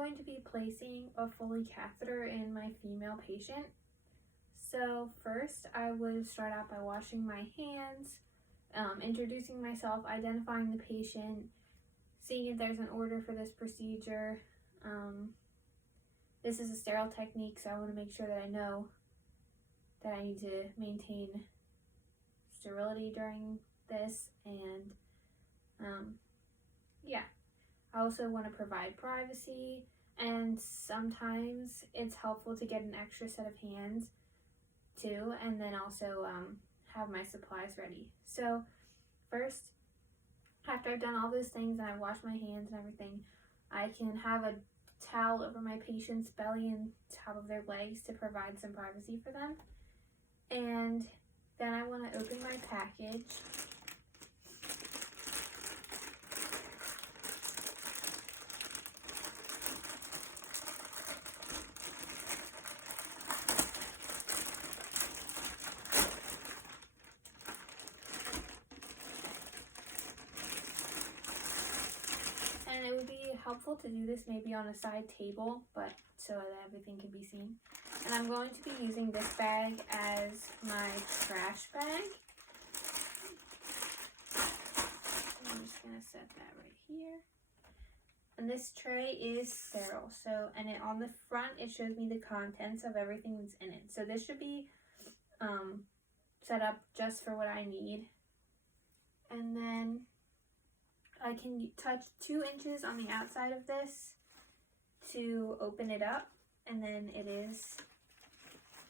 going to be placing a Foley catheter in my female patient. So first I would start out by washing my hands, introducing myself, identifying the patient, seeing if there's an order for this procedure. This is a sterile technique, so I want to make sure that I know that I need to maintain sterility during this, and yeah. I also want to provide privacy, and sometimes it's helpful to get an extra set of hands too, and then also have my supplies ready. So first, after I've done all those things and I wash my hands and everything, I can have a towel over my patient's belly and top of their legs to provide some privacy for them. And then I want to open my package. And it would be helpful to do this maybe on a side table, but so that everything can be seen. And I'm going to be using this bag as my trash bag. I'm just going to set that right here. And this tray is sterile. So, and on the front, it shows me the contents of everything that's in it. So this should be set up just for what I need. And then I can touch 2 inches on the outside of this to open it up, and then it is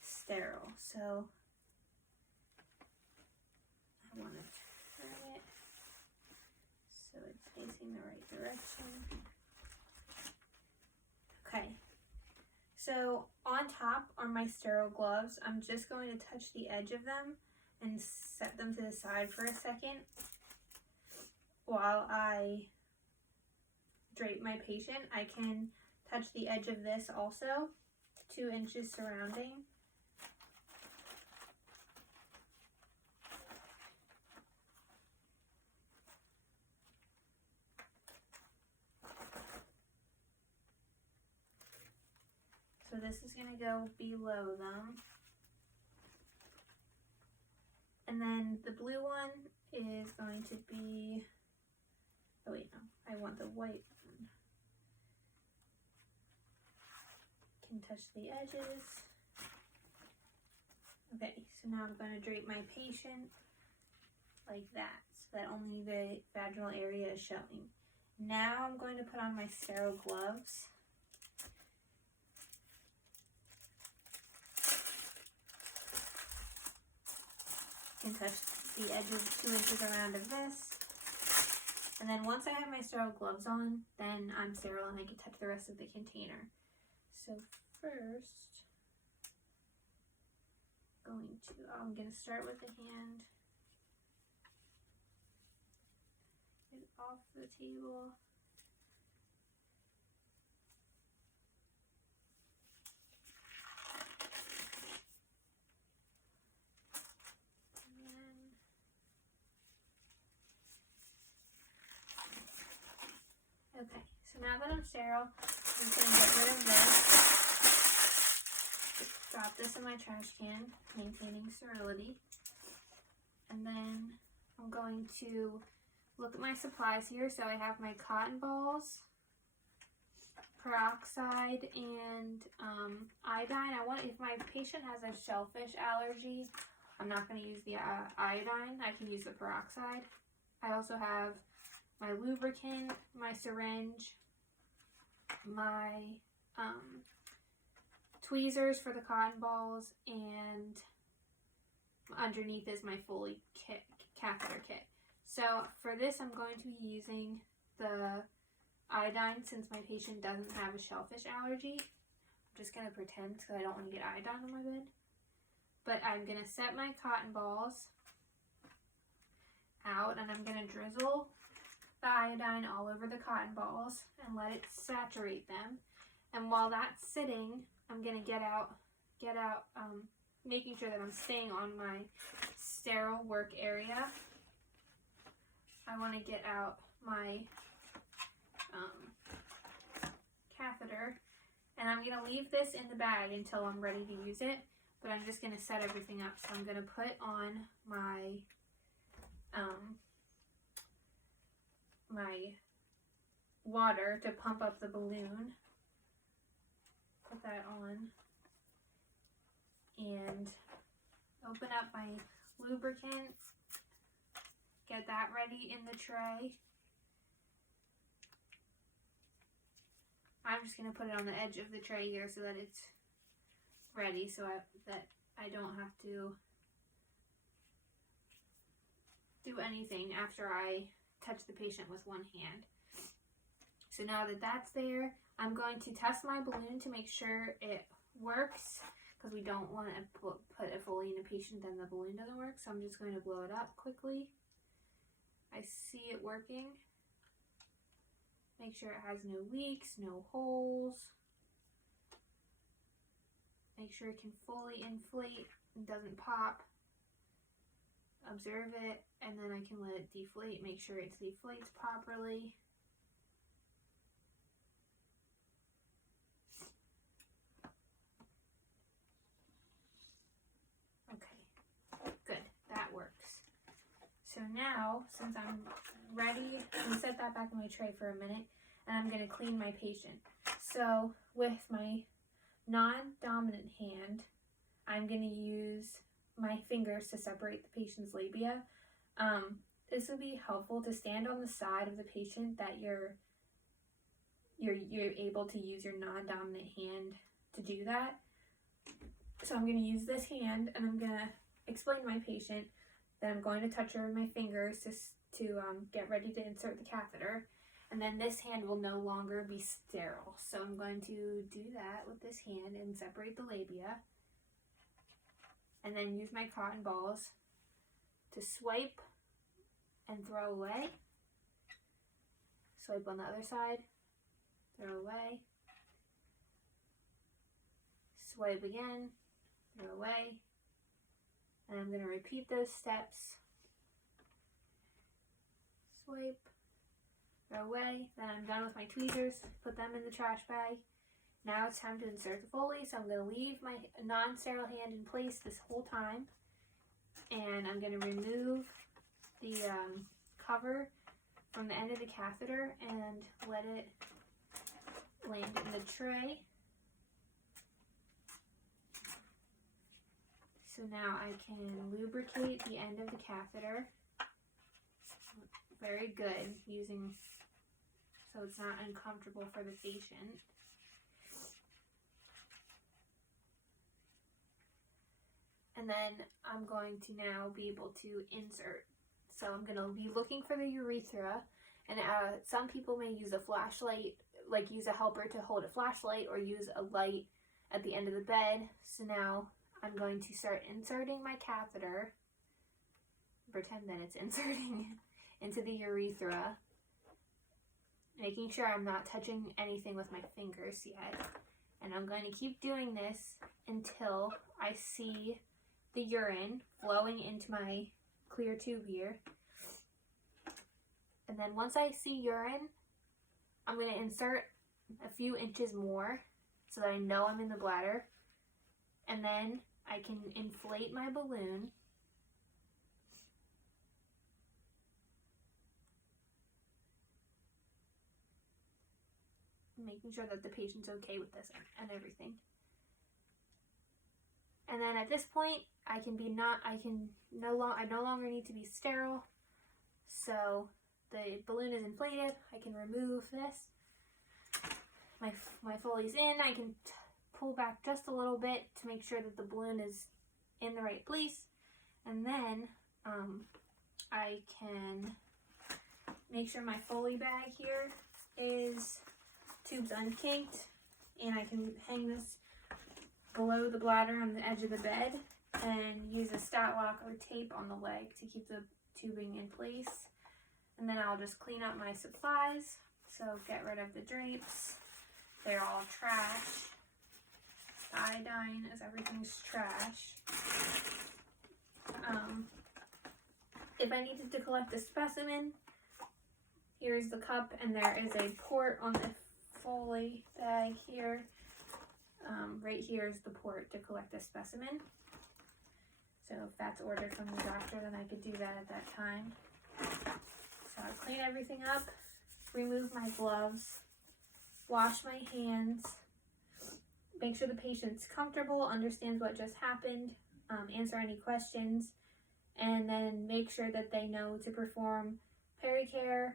sterile. So I want to turn it so it's facing the right direction. Okay, so on top are my sterile gloves. I'm just going to touch the edge of them and set them to the side for a second while I drape my patient. I can touch the edge of this also, 2 inches surrounding. So this is going to go below them. And then the blue one is going to be, oh wait, no, I want the white one. Can touch the edges. Okay, so now I'm going to drape my patient like that, so that only the vaginal area is showing. Now I'm going to put on my sterile gloves. Can touch the edges 2 inches around of this. And then once I have my sterile gloves on, then I'm sterile and I can touch the rest of the container. So first, I'm going to start with the hand. Get it off the table. Okay, so now that I'm sterile, I'm going to get rid of this. Drop this in my trash can, maintaining sterility. And then I'm going to look at my supplies here. So I have my cotton balls, peroxide, and iodine. If my patient has a shellfish allergy, I'm not going to use the iodine. I can use the peroxide. I also have my lubricant, my syringe, my tweezers for the cotton balls, and underneath is my Foley catheter kit. So for this, I'm going to be using the iodine since my patient doesn't have a shellfish allergy. I'm just going to pretend because I don't want to get iodine on my bed. But I'm going to set my cotton balls out, and I'm going to drizzle the iodine all over the cotton balls and let it saturate them. And while that's sitting, I'm going to get out, making sure that I'm staying on my sterile work area. I want to get out my catheter, and I'm going to leave this in the bag until I'm ready to use it, but I'm just going to set everything up. So I'm going to put on my my water to pump up the balloon. Put that on and open up my lubricant. Get that ready in the tray. I'm just going to put it on the edge of the tray here so that it's ready, so that I don't have to do anything after I touch the patient with one hand. So now that that's there, I'm going to test my balloon to make sure it works, because we don't want to put a Foley in a patient then the balloon doesn't work. So I'm just going to blow it up quickly. I see it working. Make sure it has no leaks, no holes. Make sure it can fully inflate and doesn't pop. Observe it, and then I can let it deflate. Make sure it deflates properly. Okay, good, that works. So now, since I'm ready, I'm going to set that back in my tray for a minute, and I'm going to clean my patient. So with my non-dominant hand, I'm going to use my fingers to separate the patient's labia. This would be helpful to stand on the side of the patient that you're able to use your non-dominant hand to do that. So I'm going to use this hand, and I'm going to explain to my patient that I'm going to touch her with my fingers to get ready to insert the catheter. And then this hand will no longer be sterile. So I'm going to do that with this hand and separate the labia. And then use my cotton balls to swipe and throw away. Swipe on the other side, throw away. Swipe again, throw away. And I'm going to repeat those steps. Swipe, throw away. Then I'm done with my tweezers, put them in the trash bag. Now it's time to insert the Foley, so I'm going to leave my non-sterile hand in place this whole time. And I'm going to remove the cover from the end of the catheter and let it land in the tray. So now I can lubricate the end of the catheter. Very good, so it's not uncomfortable for the patient. And then I'm going to now be able to insert. So I'm going to be looking for the urethra, and some people may use a flashlight, like use a helper to hold a flashlight, or use a light at the end of the bed. So now I'm going to start inserting my catheter, pretend that it's inserting into the urethra, making sure I'm not touching anything with my fingers yet. And I'm going to keep doing this until I see the urine flowing into my clear tube here. And then once I see urine, I'm going to insert a few inches more so that I know I'm in the bladder. And then I can inflate my balloon. Making sure that the patient's okay with this and everything. And then at this point, I no longer need to be sterile. So the balloon is inflated. I can remove this. My Foley's in. I can pull back just a little bit to make sure that the balloon is in the right place. And then I can make sure my Foley bag here is tubes unkinked, and I can hang this below the bladder on the edge of the bed and use a stat lock or tape on the leg to keep the tubing in place. And then I'll just clean up my supplies. So get rid of the drapes. They're all trash. The iodine is everything's trash. If I needed to collect a specimen, here's the cup, and there is a port on the Foley bag here. Right here is the port to collect the specimen. So if that's ordered from the doctor, then I could do that at that time. So I clean everything up, remove my gloves, wash my hands, make sure the patient's comfortable, understands what just happened, answer any questions, and then make sure that they know to perform pericare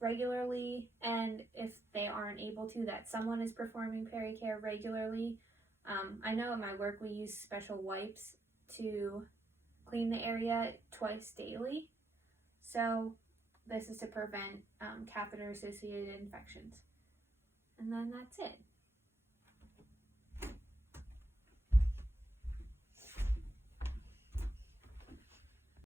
regularly, and if they aren't able to, that someone is performing pericare regularly. I know at my work we use special wipes to clean the area twice daily. So this is to prevent catheter-associated infections. And then that's it.